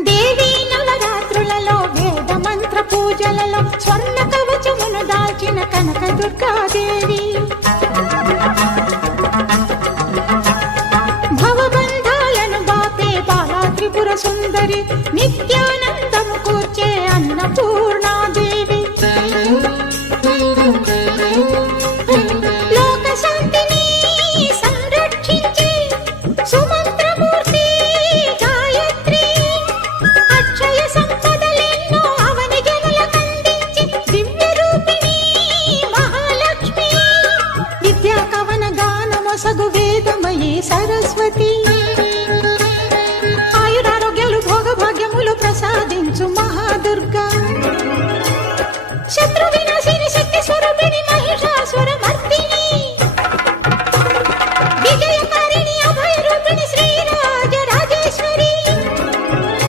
దేవి నవరాత్రులలో వేద మంత్ర పూజలలో స్వర్ణ కవచమును దాల్చిన కనక దుర్గాదేవి భవబంధాలను బాపే బాలా త్రిపుర సుందరి నిత్యానందము కూర్చే అన్నపూర్ణ